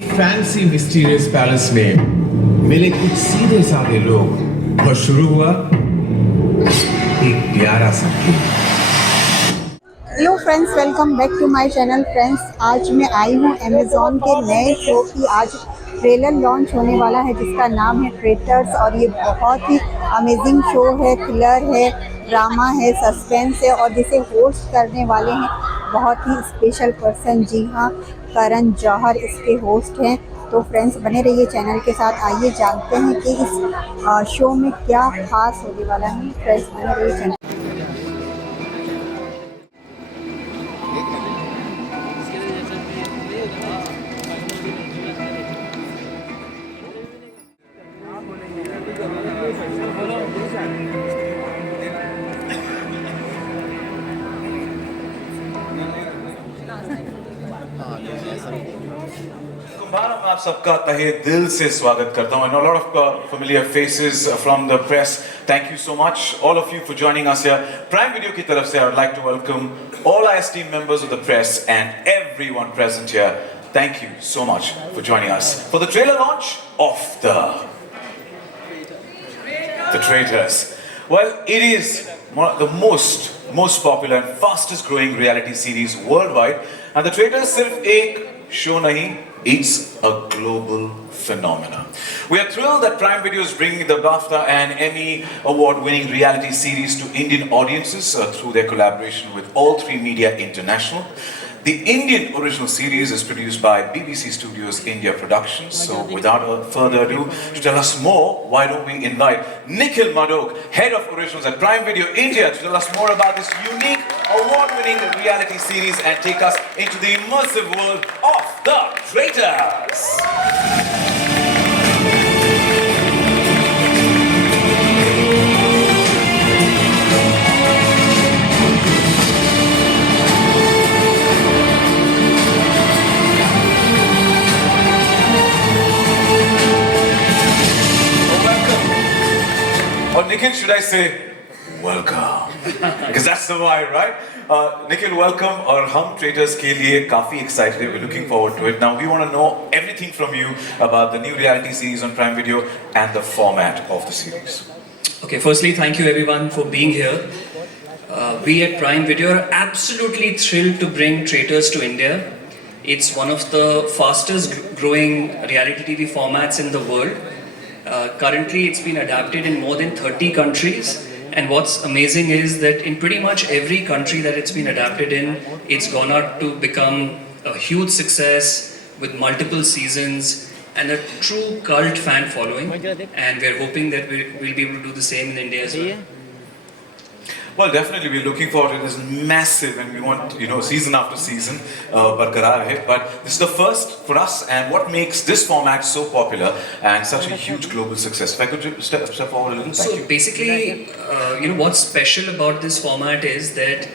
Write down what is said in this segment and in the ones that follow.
Fancy mysterious palace में मिले कुछ सीधे साधे लोग और शुरू हुआ एक प्यारा सा खेल। Hello friends, welcome back to my channel. Friends, आज मैं आई हूँ अमेज़ॉन के नए शो की। आज ट्रेलर लॉन्च होने वाला है जिसका नाम है ट्रेटर्स, और ये बहुत ही अमेजिंग शो है। थ्रिलर है, ड्रामा है, सस्पेंस है, और जिसे होस्ट करने वाले हैं बहुत ही स्पेशल पर्सन। जी हाँ, करण जौहर इसके होस्ट हैं। तो फ्रेंड्स, बने रहिए चैनल के साथ। आइए जानते हैं कि इस शो में क्या खास होने वाला है। फ्रेंड्स, बने रहिए चैनल। कुंभार, मैं आप सबका तहे दिल से स्वागत करता हूं. I know a lot of familiar faces from the press. Thank you so much, all of you, for joining us here. Prime Video की तरफ से I would like to welcome all our esteemed members of the press and everyone present here. Thank you so much for joining us for the trailer launch of The Traitors. Well, it is one of the most popular and fastest growing reality series worldwide. And The Traitors सिर्फ एक show नहीं, it's a global phenomenon. We are thrilled that Prime Video is bringing the BAFTA and Emmy award-winning reality series to Indian audiences through their collaboration with All3Media International. The Indian original series is produced by BBC Studios India Productions. So without further ado, to tell us more, why don't we invite Nikhil Madok, Head of Originals at Prime Video India, to tell us more about this unique award-winning reality series and take us into the immersive world of The Traitors. Or Nikhil, should I say, welcome? Because that's the vibe, right? Nikhil, welcome. और हम Traitors के लिए काफी excited. We're looking forward to it. Now we want to know everything from you about the new reality series on Prime Video and the format of the series. Okay, firstly, thank you everyone for being here. We at Prime Video are absolutely thrilled to bring Traitors to India. It's one of the fastest growing reality TV formats in the world. Currently, it's been adapted in more than 30 countries. And what's amazing is that in pretty much every country that it's been adapted in, it's gone out to become a huge success with multiple seasons and a true cult fan following. And we're hoping that we'll be able to do the same in India as well. Well, definitely, we're looking forward to this massive, and we want, season after season, barqarar hai. But this is the first for us, and what makes this format so popular and such a huge global success? If I could just step forward a little. Thank you. So basically, what's special about this format is that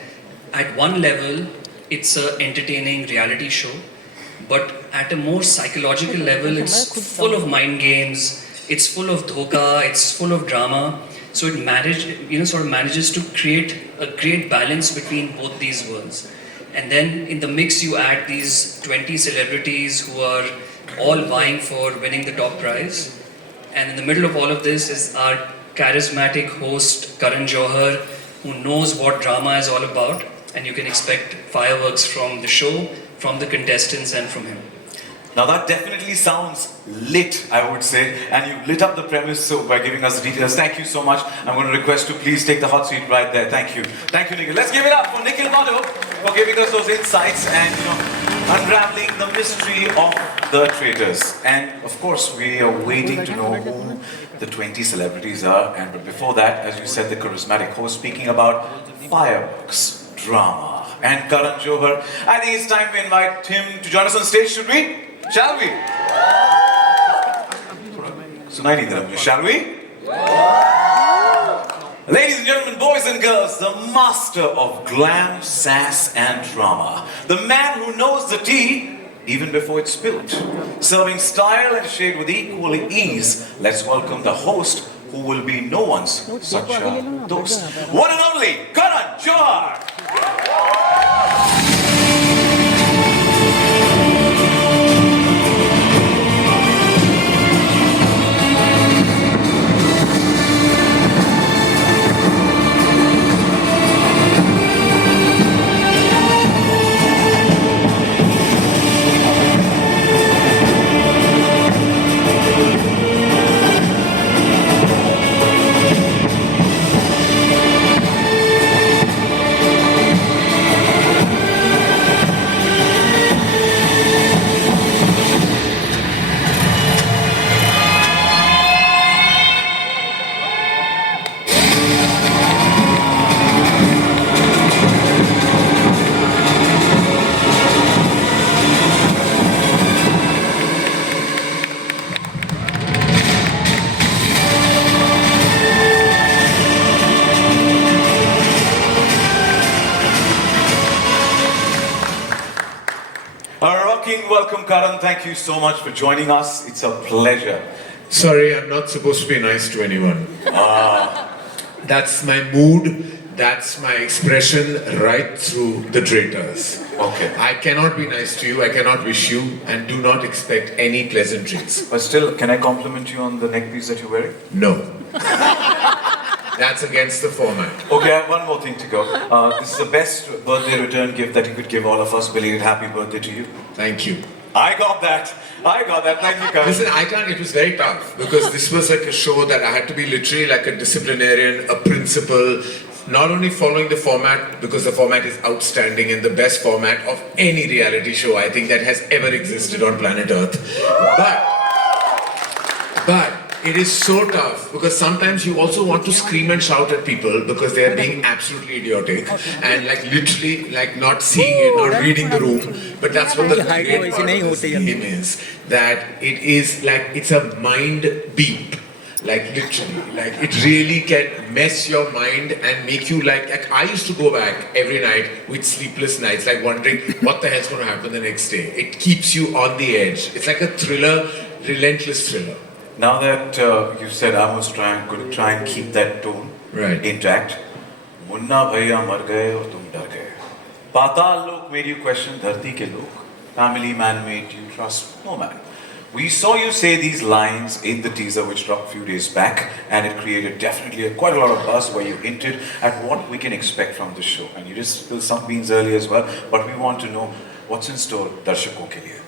at one level, it's an entertaining reality show, but at a more psychological level, it's full of mind games, it's full of dhoka, it's full of drama. So it manages to create a great balance between both these worlds. And then in the mix you add these 20 celebrities who are all vying for winning the top prize. And in the middle of all of this is our charismatic host Karan Jauhar, who knows what drama is all about. And you can expect fireworks from the show, from the contestants and from him. Now that definitely sounds lit, I would say, and you lit up the premise by giving us the details. Thank you so much. I'm going to request to please take the hot seat right there. Thank you, Nikhil. Let's give it up for Nikhil Madok for giving us those insights and unraveling the mystery of the Traitors. And of course, we are waiting to know who the 20 celebrities are. And but before that, as you said, the charismatic host speaking about fireworks, drama, and Karan Jauhar. I think it's time to invite him to join us on stage. Should we? Shall we? Sunai nahi dera mujhe. Shall we? Ladies and gentlemen, boys and girls, the master of glam, sass and drama. The man who knows the tea even before it's spilled. Serving style and shade with equal ease, let's welcome the host who will be no one's such a toast. One and only, Karan Jauhar! welcome, Karan. Thank you so much for joining us. It's a pleasure. Sorry, I'm not supposed to be nice to anyone. That's my mood. That's my expression right through the traitors. Okay. I cannot be nice to you. I cannot wish you, and do not expect any pleasantries. But still, can I compliment you on the neck piece that you're wearing? No. That's against the format. Okay, I have one more thing to go. This is the best birthday return gift that you could give all of us. Belated happy birthday to you. Thank you. I got that. Thank you, Karan. Listen, I can't. It was very tough because this was like a show that I had to be literally like a disciplinarian, a principal, not only following the format because the format is outstanding and the best format of any reality show I think that has ever existed on planet Earth. But it is so tough because sometimes you also want to scream and shout at people because they are being absolutely idiotic and like literally like not seeing it, not reading the room. But that's what the great part of this game is, that it is like it's a mind beep. Like literally, like it really can mess your mind and make you like I used to go back every night with sleepless nights, like wondering what the hell's going to happen the next day. It keeps you on the edge. It's like a thriller, relentless thriller. Now that you said, I was going to try and keep that tone Right. intact. Munna भैया मर गए और तुम डर गए. पाताल लोक made you question धरती के लोग. Family man made you trust no man. We saw you say these lines in the teaser which dropped a few days back, and it created definitely quite a lot of buzz where you hinted at what we can expect from the show. And you just spilled some beans earlier as well, but we want to know what's in store दर्शकों के लिए.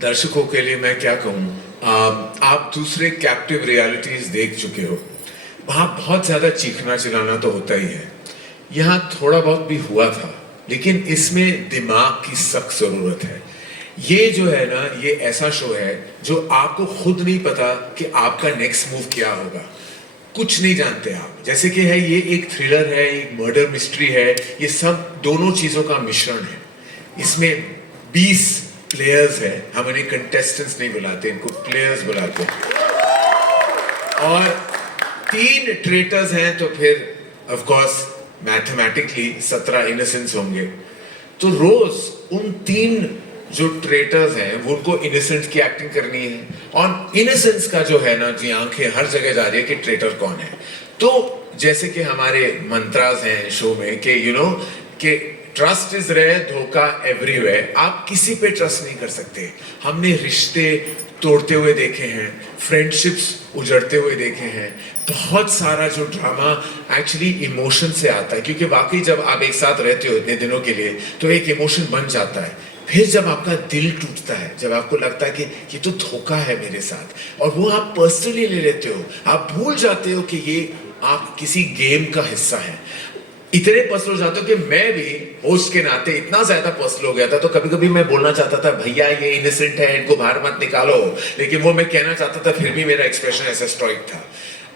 दर्शकों के लिए मैं क्या कहूँ, आप दूसरे कैप्टिव रियलिटीज देख चुके हो, वहाँ बहुत ज़्यादा चीखना चिल्लाना तो होता ही है. यहाँ थोड़ा बहुत भी हुआ था, लेकिन इसमें दिमाग की सख्त ज़रूरत है. ये जो है ना, ये ऐसा शो है जो आपको खुद नहीं पता कि आपका नेक्स्ट मूव क्या होगा. कुछ नहीं जानते आप. जैसे कि है ये एक थ्रिलर है, एक मर्डर मिस्ट्री है, ये सब दोनों चीज़ों का मिश्रण है. इसमें 20 प्लेयर्स है. हम इन्हें कंटेस्टेंट्स नहीं बुलाते, इनको प्लेयर्स बुलाते हैं. और 3 ट्रेटर्स हैं, तो फिर ऑफ कोर्स मैथमेटिकली 17 इनोसेंट्स होंगे. तो रोज उन 3 जो ट्रेटर्स हैं वो उनको इनोसेंट की एक्टिंग करनी है. और इनोसेंस का जो है ना, जी आंखें हर जगह जा रही है कि ट्रेटर कौन है. तो जैसे कि हमारे मंत्रास हैं शो में कि यू नो कि ट्रस्ट इज रेयर, धोखा एवरीवेयर. आप किसी पे ट्रस्ट नहीं कर सकते. हमने रिश्ते तोड़ते हुए देखे हैं, फ्रेंडशिप्स उजड़ते हुए देखे हैं. बहुत सारा जो ड्रामा एक्चुअली इमोशन से आता है, क्योंकि वाकई जब आप एक साथ रहते हो इतने दिनों के लिए तो एक इमोशन बन जाता है. फिर जब आपका दिल टूटता है, जब आपको लगता है कि ये तो धोखा है मेरे साथ, और वो आप पर्सनली ले लेते हो, आप भूल जाते हो कि ये आप किसी गेम का हिस्सा है. इतने पर्सनल हो जाते हो कि मैं भी होस्ट के नाते इतना ज्यादा पर्सनल हो गया था. तो कभी कभी मैं बोलना चाहता था भैया ये इनोसेंट है, इनको बाहर मत निकालो, लेकिन वो मैं कहना चाहता था, फिर भी मेरा एक्सप्रेशन ऐसा स्ट्राइक था.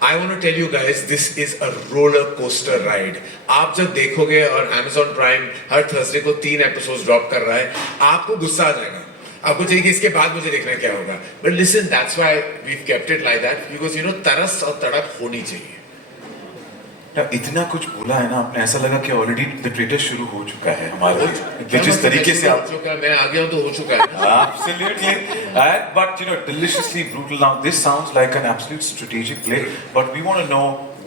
I want to tell you guys, this is a roller coaster ride. आप जब देखोगे, और Amazon Prime हर थर्सडे को 3 एपिसोड्स ड्रॉप कर रहा है, आपको गुस्सा आ जाएगा. आपको चाहिए कि इसके बाद मुझे देखना क्या होगा. But listen, that's why we've kept it like that, because you know तरस और तड़प होनी चाहिए. इतना कुछ बोला है ना आपने, ऐसा लगा कि ऑलरेडी द ट्रेटर शुरू हो चुका है हमारे लिए. जिस तरीके से आप मैं आ गया हूं तो हो चुका है. Absolutely. But you know, deliciously brutal. Now this sounds like an absolute strategic play, but we want to know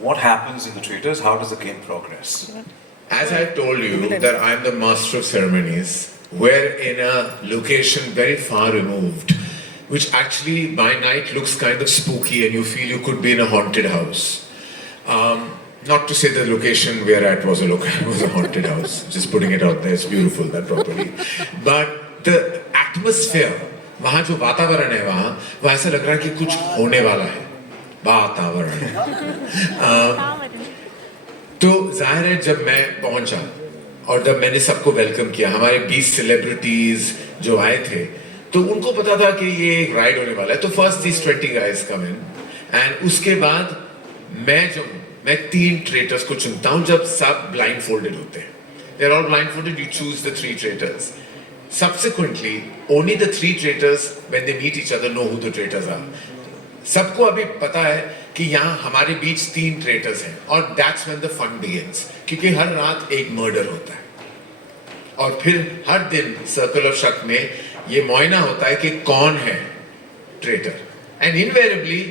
what happens in the traitors. How does the game progress? As I told you that I'm the master of ceremonies, we're in a location very far removed, which actually by night looks kind of spooky and you feel you could be in a haunted house. Not to say the location we're at was a haunted house. Just putting it out there, it's beautiful, that property. But the atmosphere, वहाँ जो वातावरण है वहाँ, वो ऐसा लग रहा है कि कुछ होने वाला है. वातावरण. तो जाहिर है जब मैं पहुँचा और जब मैंने सबको वेलकम किया, हमारे 20 सेलिब्रिटीज जो आए थे, तो उनको पता था कि ये एक राइड होने वाला है. तो first these 20 guys come in, and उसके बाद मैं 3 ट्रेटर्स को चुनता हूं जब सब ब्लाइंड फोल्डेड होते हैं. They're all blindfolded. You choose the 3 traitors. Subsequently, only the 3 traitors, when they meet each other, know who the traitors are. सबको अभी पता है कि यहाँ हमारे बीच 3 traitors हैं, और that's when the fun begins. क्योंकि हर रात एक मर्डर होता है. और फिर हर दिन सर्कल ऑफ शक में ये मुआयना होता है कि कौन है traitor, and invariably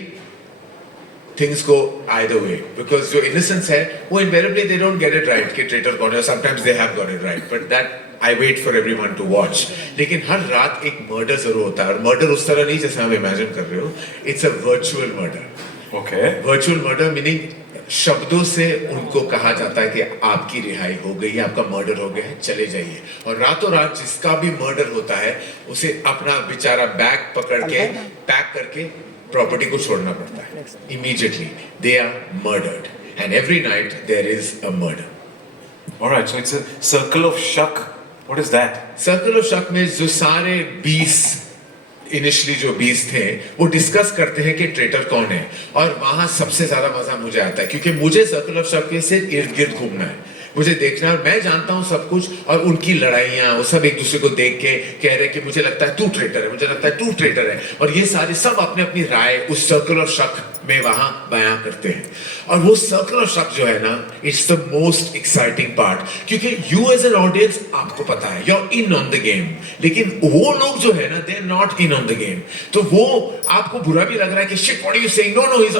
things go either way, because जो इनोसेंस है वो invariably they don't get it right कि ट्रेटर कौन है. Sometimes they have got it right, but that I wait for everyone to watch. लेकिन हर रात एक मर्डर जरूर होता है, और मर्डर उस तरह नहीं जैसे आप इमेजिन कर रहे हो. It's a virtual murder. Okay. Virtual murder meaning शब्दों से उनको कहा जाता है कि आपकी रिहाई हो गई है, आपका मर्डर हो गया है, चले जाइए. और रातों रात जिसका भी मर्डर होता है उसे अपना बेचारा बैग पकड़ के पैक करके प्रॉपर्टी को छोड़ना पड़ता है. Immediately they are murdered, and every night there is a murder. Alright, so it's a circle of shak. What is that? Circle of शक में जो सारे 20 इनिशियली जो 20 थे वो डिस्कस करते हैं कि ट्रेटर कौन है. और वहां सबसे ज्यादा मजा मुझे आता है, क्योंकि मुझे सर्कल ऑफ शक के सिर्फ इर्द गिर्द घूमना है, मुझे देखना है, और मैं जानता हूं सब कुछ. और उनकी लड़ाइयां, वो सब एक दूसरे को देख के कह रहे कि मुझे लगता है तू ट्रेटर है, मुझे लगता है तू ट्रेटर है. और ये सारे सब अपने अपनी राय उस सर्कल ऑफ शक में वहां बयां करते हैं. और वो सर्कल ऑफ शक जो है ना, it's the most exciting part, क्योंकि यू एज एन ऑडियंस आपको पता है you are in on the game, लेकिन वो लोग जो है ना they are not in on the game. तो वो आपको बुरा भी लग रहा है कि shit what are you saying, no no he is,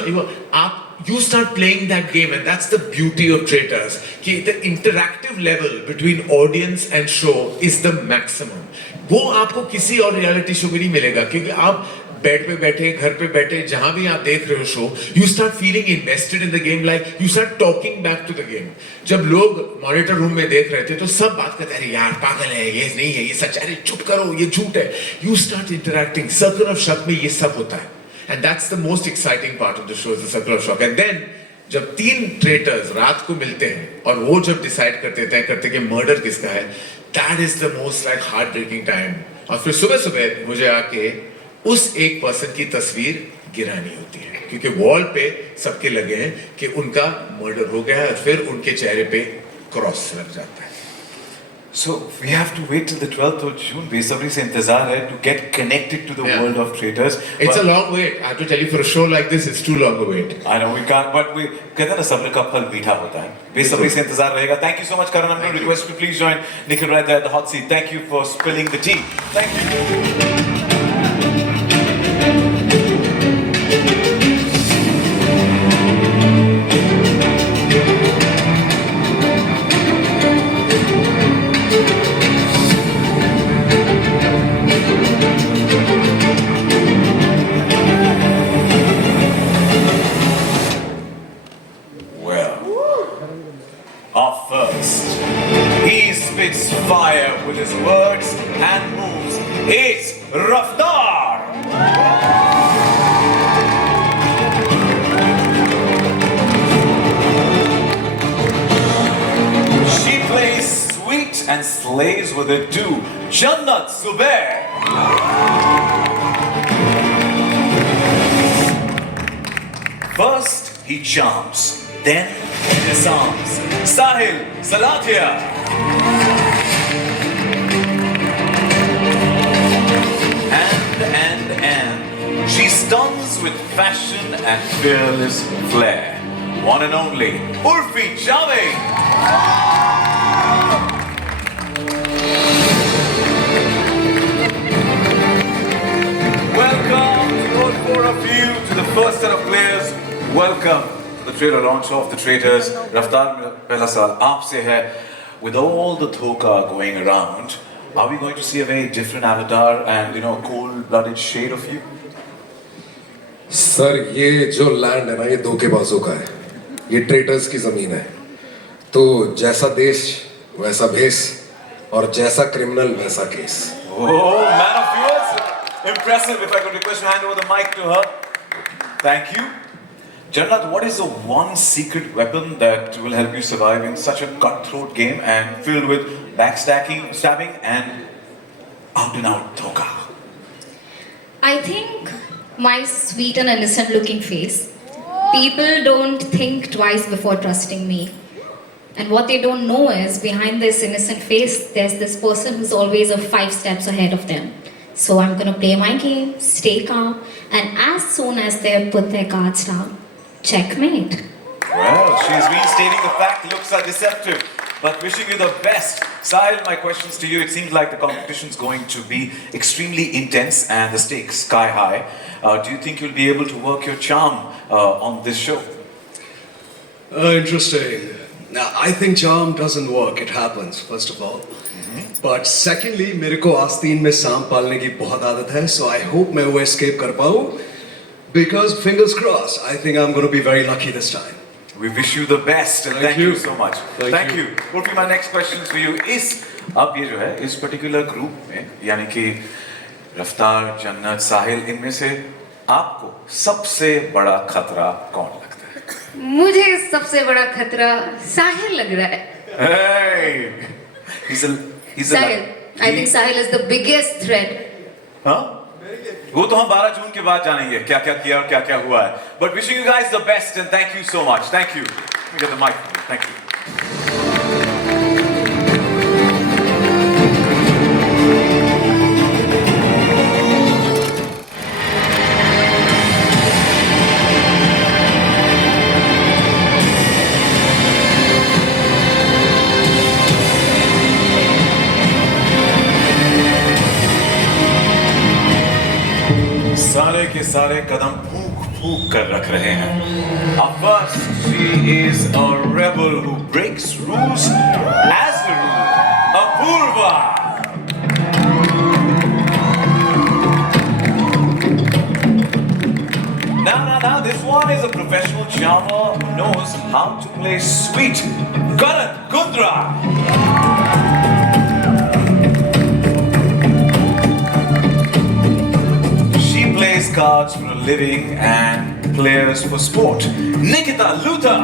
आप you start playing that game, and that's the beauty of Traitors, कि the interactive level between audience and show is the maximum. वो आपको किसी और रियलिटी शो में नहीं मिलेगा, क्योंकि आप बेड पे बैठे, घर पे बैठे, जहां भी आप देख रहे हो show, you start feeling invested in the game, like you start talking back to the game. जब लोग मॉनिटर रूम में देख रहे थे तो सब बात करते अरे यार पागल है, ये नहीं है, ये सच है, अरे चुप करो, ये झूठ है. You start interacting. Circle of शक में ये सब होता है. And that's the most exciting part of the show, is the circle of shock. And then जब 3 ट्रेटर्स रात को मिलते हैं और वो जब डिसाइड करते तय करते कि मर्डर किसका है, that is the most like heart breaking time. और फिर सुबह सुबह मुझे आके उस एक पर्सन की तस्वीर गिरानी होती है, क्योंकि वॉल पे सबके लगे हैं कि उनका मर्डर हो गया है, फिर उनके चेहरे पे क्रॉस लग जाता है. So we have to wait till the 12th of June. बेसब्री से इंतजार है to get connected to the Yeah. world of Traitors. It's a long wait. I have to tell you, for a show like this, it's too long a wait. I know we can't, but we कहते हैं ना सब्र का फल मीठा होता है. बेसब्री से इंतजार रहेगा. Thank you so much, Karan. I'm going to request you to please join Nikhil right there at the hot seat. Thank you for spilling the tea. Thank you. Up first, he spits fire with his words and moves. It's Raftar! She plays sweet and slays with it too. Jannat Zubair! First, he charms, then disarms. Sahil Salatia. And she stuns with fashion and fearless flair. One and only Urfi Javed. Welcome to all 4 of you to the first set of players. Welcome to the trailer launch of The Traitors. Raftar pehla saal aapse hai. With all the thoka going around, are we going to see a very different avatar and a cold-blooded shade of you? Sir ये जो land है ना ये धोखेबाजों का है, ये traitors की जमीन है. तो जैसा देश वैसा भेस और जैसा क्रिमिनल वैसा case. Oh, man of yours! Impressive. If I could request you to hand over the mic to her. Thank you. Jannat, what is the one secret weapon that will help you survive in such a cutthroat game and filled with backstabbing, stabbing, and out-and-out thoka? I think my sweet and innocent looking face. People don't think twice before trusting me. And what they don't know is behind this innocent face, there's this person who's always 5 steps ahead of them. So I'm gonna play my game, stay calm, and as soon as they put their cards down, checkmate. Well, she's restating the fact looks are deceptive. but wishing you the best. Sahil, my questions to you. It seems like the competition is going to be extremely intense and the stakes sky high. Do you think you'll be able to work your charm on this show? Interesting. Now, I think charm doesn't work. It happens, first of all. But secondly, मेरे को आस्तीन में सांप पालने की बहुत आदत है, so I hope मैं वो escape कर पाऊँ. Because fingers crossed, I think I'm going to be very lucky this time. We wish you the best and thank you so much. Thank you. Would be my next questions for you. अब ये जो है इस particular group में यानी कि रफ्तार, जन्नत, साहिल, इनमें से आपको सबसे बड़ा खतरा कौन लगता है? मुझे सबसे बड़ा खतरा साहिल लग रहा है. Hey, he's a Sahil. I think Sahil is the biggest threat. हाँ? वो तो हम 12 जून के बाद जानेंगे क्या क्या किया और क्या क्या हुआ है. But wishing you guys the best and thank you so much. Thank you. Let me get the mic. Thank you. सारे के सारे कदम फूक फूक कर रख रहे हैं. Up first, she is a rebel who breaks rules as the rule. Apurva. Now, this one is a professional charmer who knows how to play sweet. Karan Kundra. Plays cards for a living and players for sport. Nikita Luther.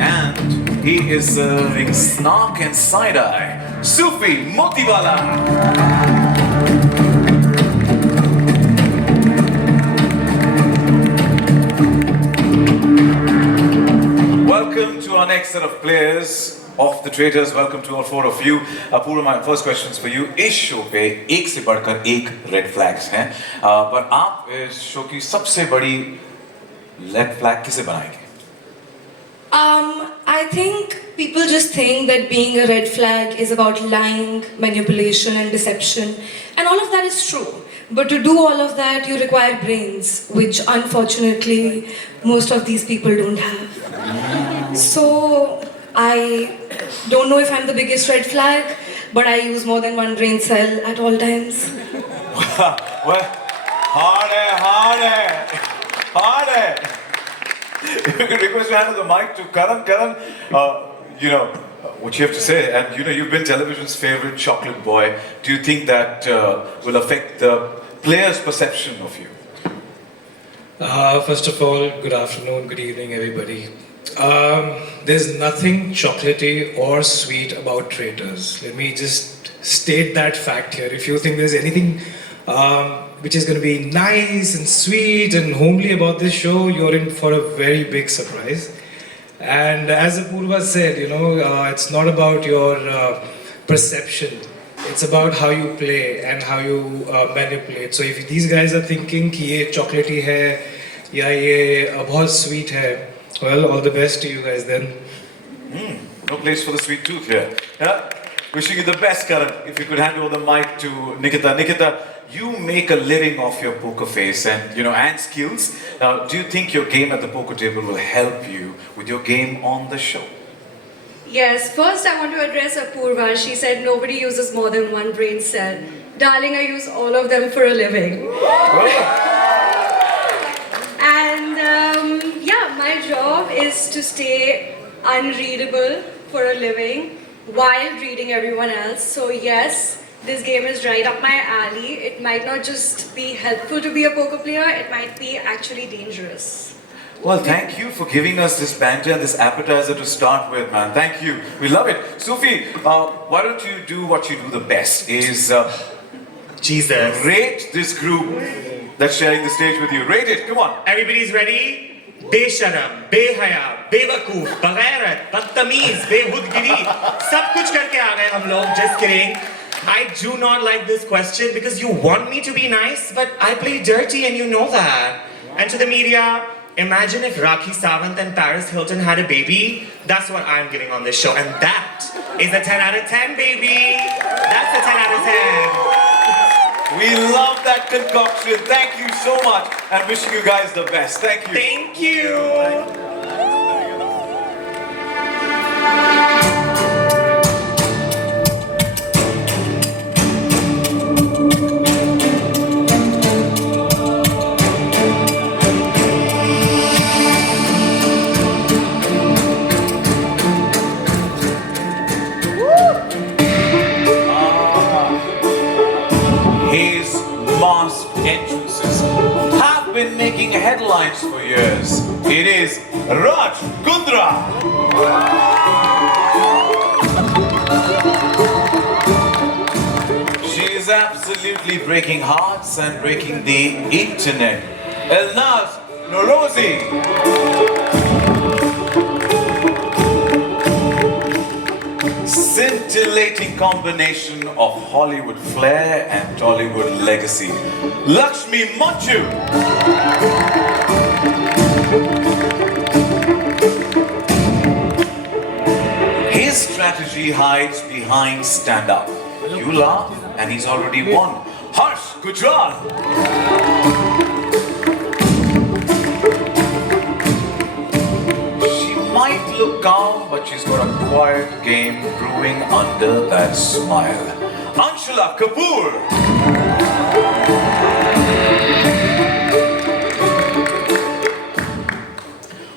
And he is serving snark and side-eye. Sufi Motiwala. Welcome to our next set of players. Of the traitors, welcome to all four of you. Apurva, my first questions for you. इस show पे एक से बढ़कर एक red flags हैं, पर आप इस शो की सबसे बड़ी रेड फ्लैग किसे बनाएंगे? I think people just think that being a red flag is about lying, manipulation, and deception, and all of that is true. But to do all of that, you require brains, which unfortunately most of these people don't have. So I don't know if I'm the biggest red flag, but I use more than one brain cell at all times. Well, hard hai. If you could request your hand to the mic to Karan, you know what you have to say, and you know you've been television's favorite chocolate boy. Do you think that will affect the players' perception of you? First of all, good afternoon, good evening, everybody. There's nothing chocolatey or sweet about traitors. Let me just state that fact here. If you think there's anything which is going to be nice and sweet and homely about this show, you're in for a very big surprise. And as Apurva said, it's not about your perception. It's about how you play and how you manipulate. So if these guys are thinking कि ये chocolatey है या ये बहुत sweet है, well, all the best to you guys then. No place for the sweet tooth here. Yeah? Wishing you the best, Karan. If you could hand over the mic to Nikita. Nikita, you make a living off your poker face and skills. Now, do you think your game at the poker table will help you with your game on the show? Yes, first I want to address Apurva. She said nobody uses more than one brain cell. Darling, I use all of them for a living. And my job is to stay unreadable for a living while reading everyone else. So yes, this game is right up my alley. It might not just be helpful to be a poker player, it might be actually dangerous. Well, thank you for giving us this banter and this appetizer to start with, man. Thank you. We love it. Sufi, why don't you do what you do the best, is Jesus. Rate this group that's sharing the stage with you. Rate it, come on. Everybody's ready? बेशरम, बेहया, बेवकूफ, बगैरत, बदतमीज, बेहुदगिरी, सब कुछ करके आ गए हम लोग. Just kidding. I do not like this question because you want me to be nice, but I play dirty and you know that. And to the media, Imagine if Rakhi Sawant and Paris Hilton had a baby. That's what I'm giving on this show. And that is a 10 out of 10, baby. That's a 10 out of 10. We love that concoction. Thank you so much and wishing you guys the best. Thank you. Thank you. His masked entrances have been making headlines for years. It is Raj Kundra. She is absolutely breaking hearts and breaking the internet. Elnaz Norozi. Scintillating combination of Hollywood flair and Tollywood legacy. Lakshmi Manju. His strategy hides behind stand-up. You laugh and he's already won. Harsh Gujral. Might look calm, but she's got a quiet game brewing under that smile. Anshula Kapoor.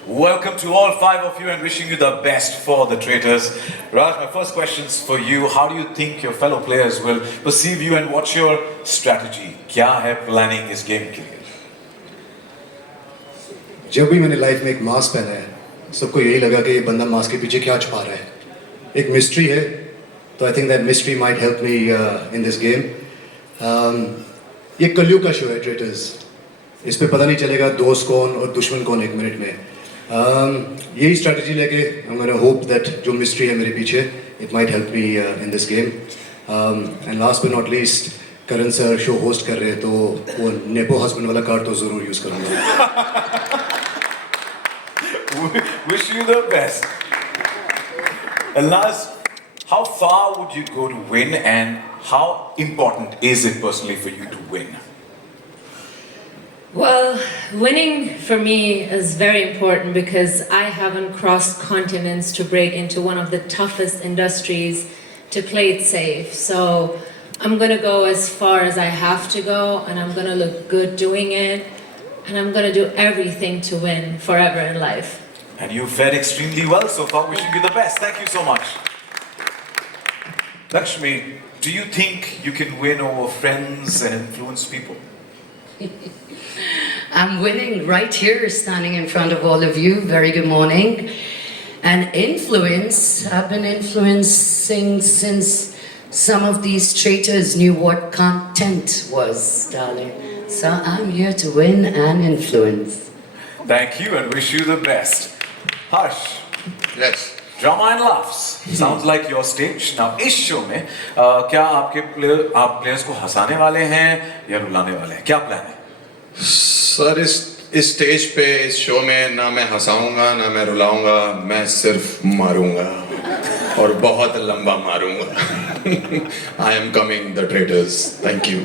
Welcome to all five of you and wishing you the best for the Traitors. Raj, my first question is for you. How do you think your fellow players will perceive you and what's your strategy? क्या है planning इस game के लिए? जब भी मैंने life में एक मास्क पहना है सबको यही लगा कि ये बंदा मास्क के पीछे क्या छुपा रहा है एक मिस्ट्री है तो I think that mystery might help me in this game ये कलयुग का शो है ट्रेटर्स इस पे पता नहीं चलेगा दोस्त कौन और दुश्मन कौन एक मिनट में यही स्ट्रैटेजी लेके I am gonna hope that जो मिस्ट्री है मेरे पीछे it might help me in this game and last but not least Karan sir show host कर रहे हैं तो वो नेपो हस्बैंड वाला कार्ड तो ज़रूर यूज़ करूँगा Wish you the best. Elnaz, how far would you go to win and how important is it personally for you to win? Well, winning for me is very important because I haven't crossed continents to break into one of the toughest industries to play it safe. So I'm going to go as far as I have to go and I'm going to look good doing it and I'm going to do everything to win forever in life. And you fared extremely well so far. Wishing you the best. Thank you so much. Lakshmi, do you think you can win over friends and influence people? I'm winning right here, standing in front of all of you. Very good morning. And influence, I've been influencing since some of these traitors knew what content was, darling. So I'm here to win and influence. Thank you and wish you the best. Harsh. Yes. Drama and laughs. Sounds like your stage. Now, इस show में क्या आपके आप players को हंसाने वाले हैं या रुलाने वाले हैं? क्या प्लान है? सर इस स्टेज पे इस शो में ना मैं हंसाऊंगा ना मैं रुलाऊंगा मैं सिर्फ मारूंगा और बहुत लंबा मारूंगा I am coming the traitors thank you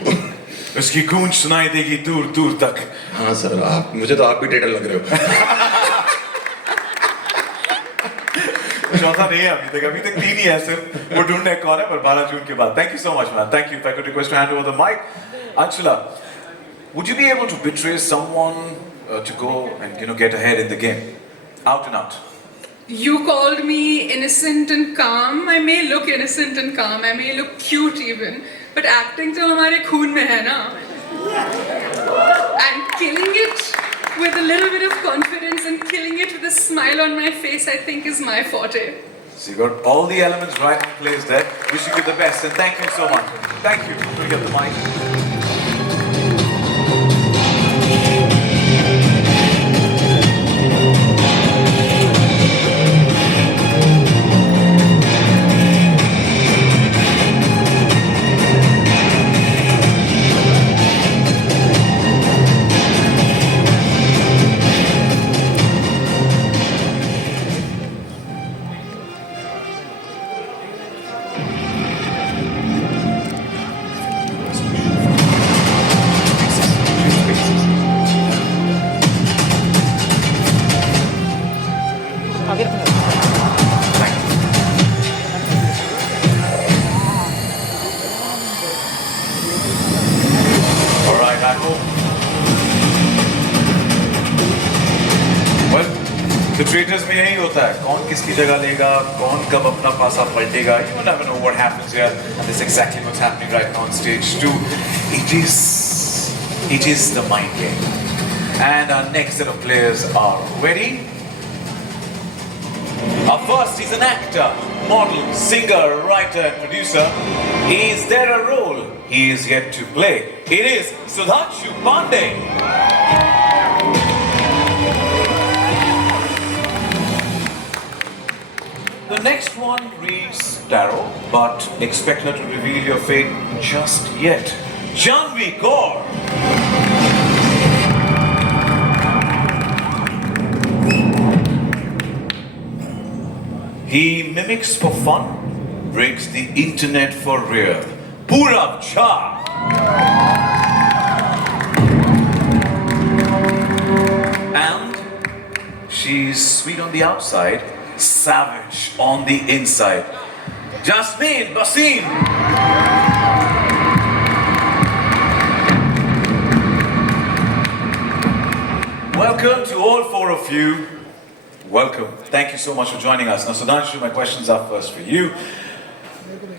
उसकी गूंज सुनाई देगी दूर दूर तक हाँ सर आप मुझे तो आप भी ट्रेटर लग रहे हो चौथा नहीं है अभी तक तीन ही है सिर्फ वो ढूंढने कौन है पर 12 जून के बाद thank you so much man thank you if I could request to hand over the mic Anshula would you be able to betray someone to go and get ahead in the game out and out You called me innocent and calm. I may look innocent and calm. I may look cute even. But acting तो हमारे खून में है ना. And killing it with a little bit of confidence and killing it with a smile on my face, I think is my forte. So you got all the elements right in place there. Wishing you the best and thank you so much. Thank you. We get the mic. Traitors में यही होता है, कौन किसकी जगह लेगा, कौन कब अपना पासा पलटेगा. You never know what happens here, and this is exactly what's happening right now on stage 2. It is the mind game. And our next set of players are ready. Our first is an actor, model, singer, writer, and producer. Is there a role he is yet to play? It is Sudhanshu Pandey. The next one reads tarot, but expect her to reveal your fate just yet. Janvi Kaur. He mimics for fun, breaks the internet for real. Purav Jha. And she's sweet on the outside, savage on the inside. Jasmine Basim. Welcome to all four of you. Welcome. Thank you so much for joining us. Now, Sudhanshu, my questions are first for you.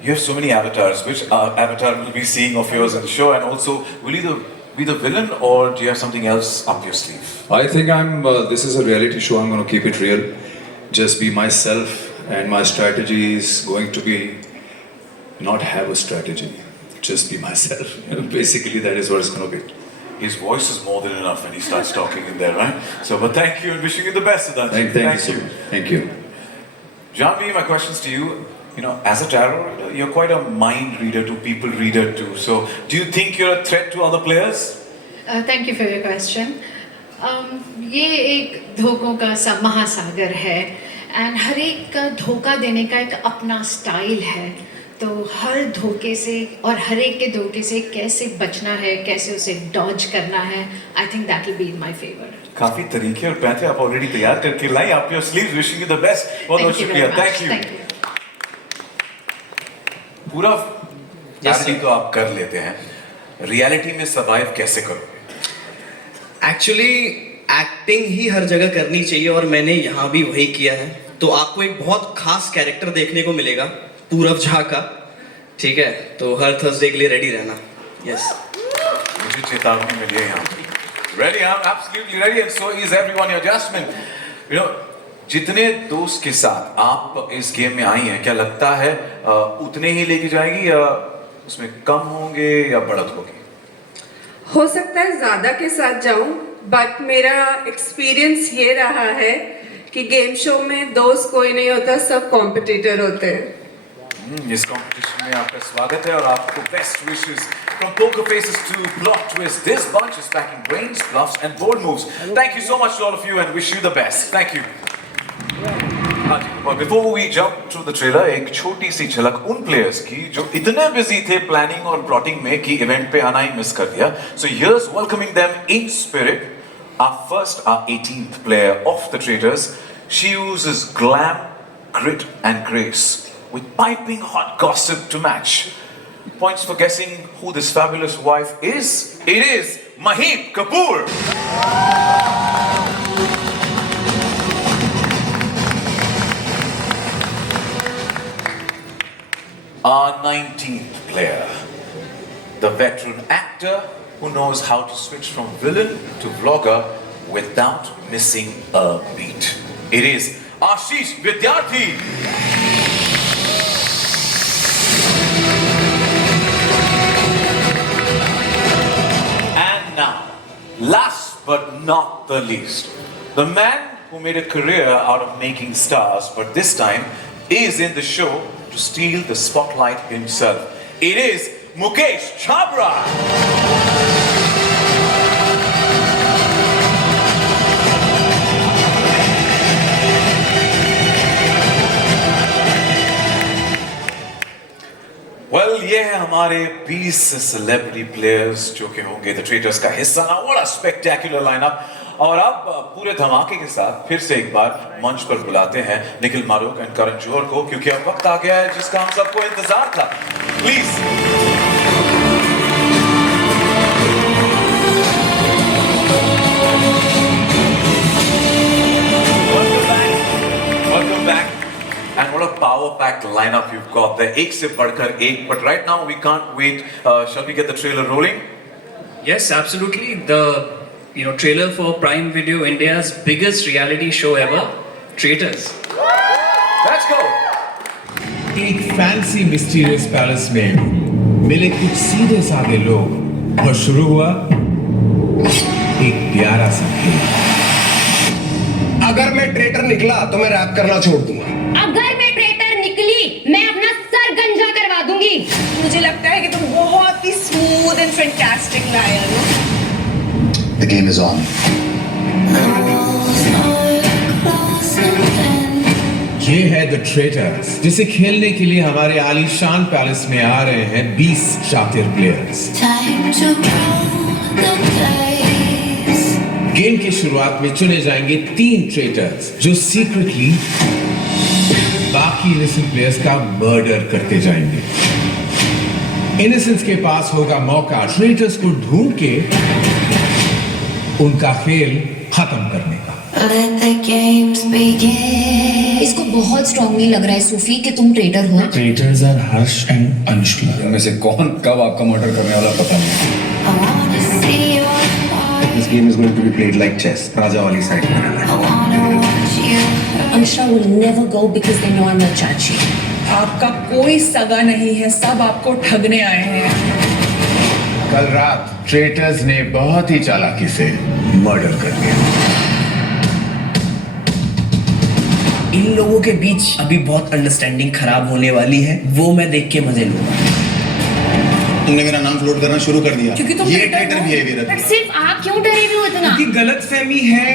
You have so many avatars. Which avatar will we be seeing of yours in the show? And also, will you be the villain, or do you have something else up your sleeve? I think this is a reality show. I'm going to keep it real. Just be myself, and my strategy is going to be not have a strategy. Just be myself. Basically, that is what it's going to be. His voice is more than enough when he starts talking in there, right? So, but thank you and wishing you the best, Sudhanshu. Thank you. Thank you. Janvi, my questions to you. You know, as a tarot reader, you're quite a mind reader to people reader too. So, do you think you're a threat to other players? Thank you for your question. ये एक धोखों का महासागर है, and हर एक का धोखा देने का एक अपना स्टाइल है. तो हर धोखे से और हर एक के धोखे से कैसे बचना है, कैसे उसे डॉज करना है, I think that will be in my favor. काफी तरीके और पैसे आप ऑलरेडी तैयार करके लाई आप your sleeves. Wishing you the best. बहुत बहुत शुक्रिया. Thank you. पूरा एक्टिंग तो आप कर लेते हैं, रियलिटी में सर्वाइव कैसे करोगे? एक्चुअली एक्टिंग ही हर जगह करनी चाहिए और मैंने यहाँ भी वही किया है. तो आपको एक बहुत खास कैरेक्टर देखने को मिलेगा पूरव झा का, ठीक है? तो हर थर्सडे के लिए रेडी रहना. यस, मुझे चेतावनी मिली है यहाँ. Ready? I'm absolutely ready, and so is everyone here. Jasmine, you know, जितने दोस्त के साथ आप इस गेम में आई हैं, क्या लगता है उतने ही लेके जाएगी या उसमें कम होंगे या बढ़त होगी? हो सकता है ज़्यादा के साथ जाऊं, बट मेरा एक्सपीरियंस ये रहा है कि गेम शो में दोस्त कोई नहीं होता, सब कॉम्पिटिटर होते हैं. इस कंपटीशन में आपका स्वागत है और आपको best wishes. From poker faces to plot twist, this bunch is packing brains, bluffs and bold moves. Thank you so much to all of you and wish you the best. Thank you. But before we jump to the trailer, एक छोटी सी झलक उन players की जो इतने busy थे planning और plotting में कि event पे आना ही miss कर दिया. So here's welcoming them in spirit. Our 18th player of the Traitors. She uses glam, grit and grace with piping hot gossip to match. Points for guessing who this fabulous wife is. It is Mahit Kapoor. Our 19th player, the veteran actor who knows how to switch from villain to vlogger without missing a beat. It is Ashish Vidyarthi. And now, last but not the least, the man who made a career out of making stars, but this time is in the show to steal the spotlight himself. It is Mukesh Chhabra. Well, ये है हमारे 20 celebrity players जो कि होंगे the traitors का हिस्सा. Now, what a spectacular lineup. और अब पूरे धमाके के साथ फिर से एक बार मंच पर बुलाते हैं निखिल मारूक एंड करण जौहर को, क्योंकि अब वक्त आ गया है जिसका हम सबको इंतजार था. Please. Welcome back power-packed lineup you've got there. एक से बढ़कर एक. But right now we can't wait. Shall we get the trailer rolling? Yes, absolutely. The trailer for Prime Video, India's biggest reality show ever, Traitors. Let's go. एक fancy mysterious palace में मिले कुछ सीधे साधे लोग और शुरू हुआ एक प्यारा सा खेल। अगर मैं ट्रेटर निकला तो मैं रैप करना छोड़ दूंगा। अगर मैं ट्रेटर निकली मैं अपना सर गंजा करवा दूंगी। मुझे लगता है कि तुम बहुत ही स्मूथ एंड फैंटास्टिक लायर हो। The game is on. ये है द ट्रेटर्स, जिसे खेलने के लिए हमारे आलीशान पैलेस में आ रहे हैं 20 शातिर प्लेयर्स। गेम की शुरुआत में चुने जाएंगे 3 ट्रेटर्स जो सीक्रेटली बाकी इनोसेंट प्लेयर्स का मर्डर करते जाएंगे। इनोसेंट्स के पास होगा मौका ट्रेटर्स को ढूंढ के उनका खेल खत्म करने का। इसको बहुत स्ट्रांगली लग रहा है सूफी कि तुम ट्रेटर हो। Traitors are Harsh and Anushka. इनमें से कौन कब आपका मर्डर करने वाला पता नहीं। This game is going to be played like chess. राजा वाली साइड में रहना है। Anushka will never go because they know I'm a chachi. आपका कोई सगा नहीं है, सब आपको ठगने आए हैं। कल रात ट्रेटर्स ने बहुत ही चालाकी से मर्डर कर दिया। इन लोगों के बीच अभी बहुत अंडरस्टैंडिंग खराब होने वाली है, वो मैं देख के मजे लूंगा। तुमने मेरा नाम फ्लोट करना शुरू कर दिया। क्योंकि तुम ये traitor ट्रेटर हो। बिहेवियर है। बट सिर्फ आप क्यों डरे हुए हो इतना? क्योंकि गलतफहमी है।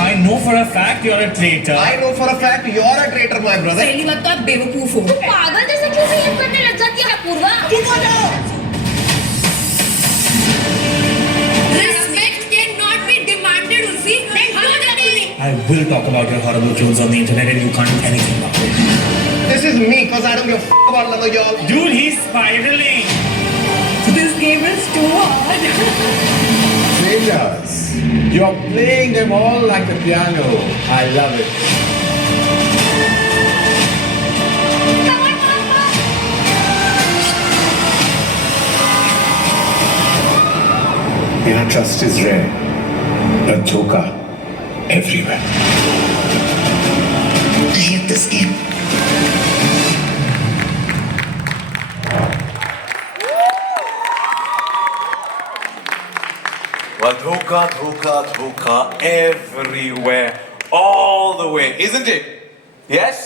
I know for a fact you're a traitor. I know for a fact you're a traitor, my brother. पहली बात तो आप बेवकूफ हो। पागल जैसे क्यों बिहेव करने लग जाती है पूर्वा? चुप हो जाओ। Respect cannot be demanded, Ulfi. I will talk about your horrible clothes on the internet and you can't do anything about it. This is me, cause I don't give a about none of y'all. Dude, he's spiraling. This game is too hard. Traitors, you're playing them all like a piano. I love it. Your trust is rare, but dhoka everywhere. I hate this game. Well, dhoka everywhere, all the way, isn't it? Yes?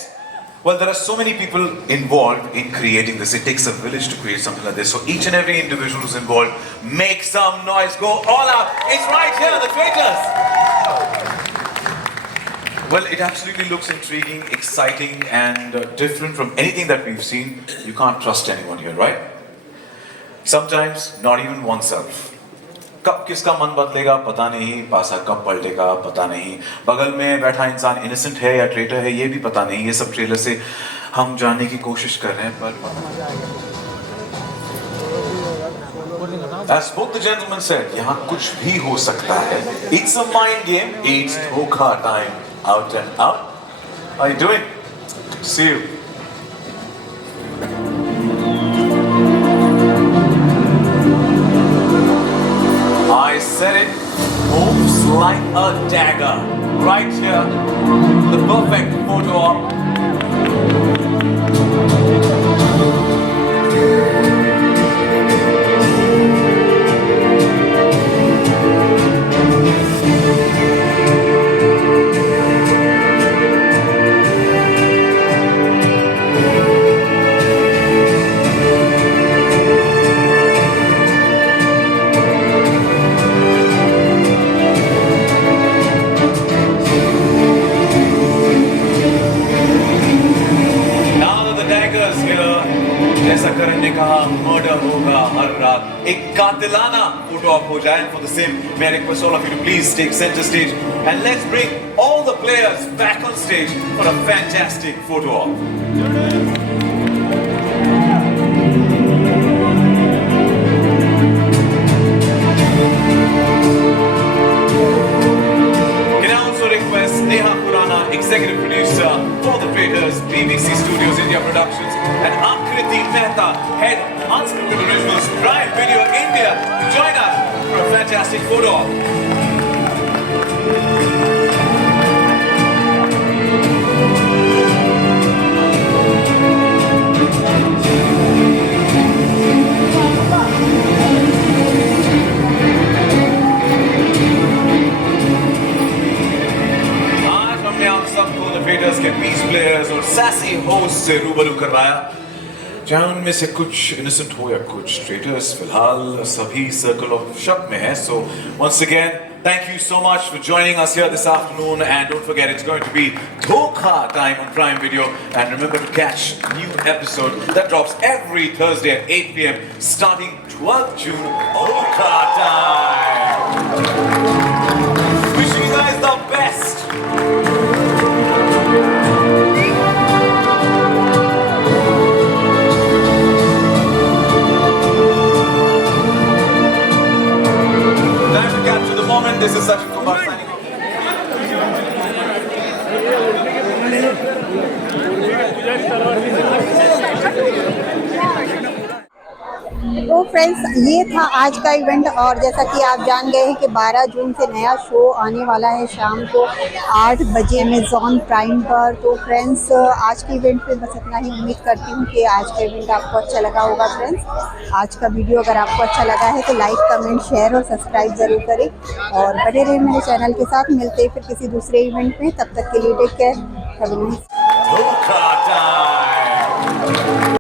Well, there are so many people involved in creating this. It takes a village to create something like this. So each and every individual who's involved, make some noise, go all out. It's right here, the Traitors. Well, it absolutely looks intriguing, exciting, and different from anything that we've seen. You can't trust anyone here, right? Sometimes, not even oneself. कब किसका मन बदलेगा पता नहीं, पासा कब पलटेगा पता नहीं, बगल में बैठा इंसान इनोसेंट है या ट्रेटर है ये भी पता नहीं। ये सब ट्रेलर से हम जानने की कोशिश कर रहे हैं, पर As both the gentlemen said, यहाँ कुछ भी हो सकता है। It's a mind game. It's धोखा time. Out and out. How are you doing? See you. I said it. Moves like a dagger. Right here. The perfect photo op. जैसा करण ने कहा मर्डर होगा हर रात, एक कातिलाना फोटो ऑप हो जाए। For the same, may I request all of you to please take center stage and let's bring all the players back on stage for a fantastic photo op. Can I also request Neha Khurana, executive producer for the Traitors, BB head Unscripted Originals Prime Video India to join us for a fantastic photo op. के piece players और sassy host से रूबरू करवाया, जहां उनमें से कुछ innocent हो या कुछ ट्रेटर्स, फिलहाल सभी सर्कल ऑफ शक में है. So once again, thank you so much for joining us here this afternoon, and don't forget it's going to be Dhokha time on Prime Video, and remember to catch new episode that drops every Thursday at 8 p.m. starting 12th June. Dhokha time. Wishing you guys the best. This is Sachin Kumar signing off. तो friends, ये था आज का event, और जैसा कि आप जान गए हैं कि 12 जून से नया शो आने वाला है शाम को 8 बजे अमेज़ॉन प्राइम पर. तो फ्रेंड्स, आज के इवेंट पे बस इतना ही. उम्मीद करती हूँ कि आज का इवेंट आपको अच्छा लगा होगा. फ्रेंड्स, आज का वीडियो अगर आपको अच्छा लगा है तो लाइक, कमेंट, शेयर और सब्सक्राइब ज़रूर करें, और बने रहें मेरे चैनल के साथ. मिलते हैं फिर किसी दूसरे इवेंट में. तब तक के लिए टेक केयर.